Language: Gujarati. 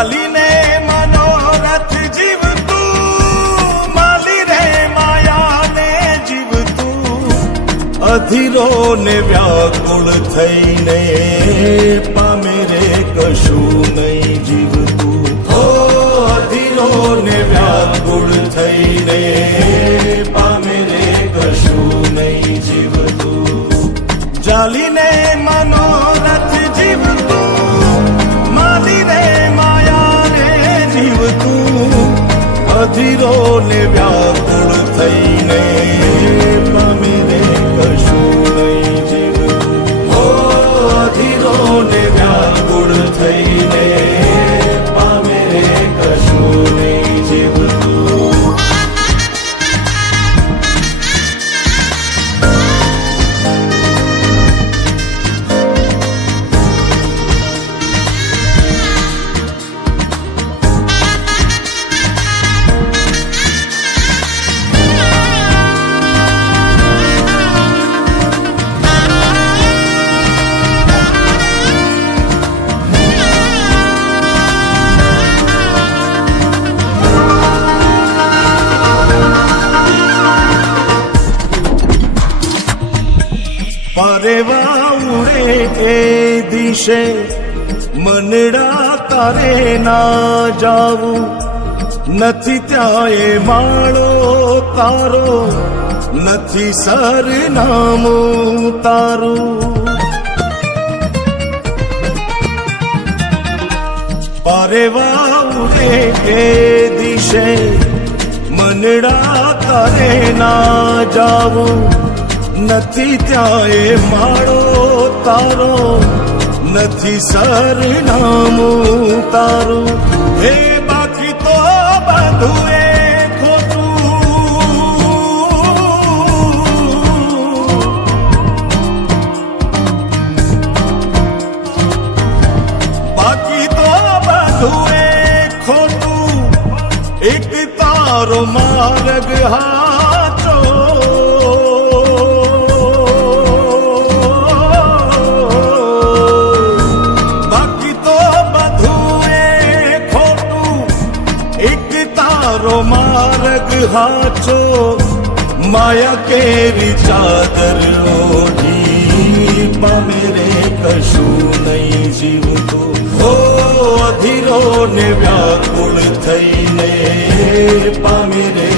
ચાલીને મનોરથ જીવતું, માલી રે માયાને જીવતું, અધીરો ને વ્યાકુળ થઈને પામે રે કશું નહીં જીવતું. ઓ અધીરો ને વ્યાકુળ થઈને પામે રે કશું નહીં જીવતું. ચાલીને મનોરથ જીવતું, માલી રે માયાને જીવતું, અધીરો ને વ્યાકુળ થઈને પામે રે કશું નહીં જીવતું. ઓ અધીરો ને વ્યાકુળ થઈને પામે રે કશું નહીં જીવતું. પરેવા ઉડે એ દિશે મનડા તારે ના જાવું, નથી ત્યાં એ માળો તારો, નથી સરનામું તારું. પરેવા ઉડે એ દિશે મનડા તારે ના જાવું, નથી ત્યાં એ માળો તારો, નથી સરનામું તારું. હે બાકી તો બધું એ ખોટું, બાકી તો બધું એ ખોટું, એક તારો માર્ગ હાચો. માર્ગ હાચો, માયા કેરી ચાદર ઓઢી પામે રે કશું નહીં જીવતું. ઓ અધીરો ને વ્યાકુળ થઈને પામે રે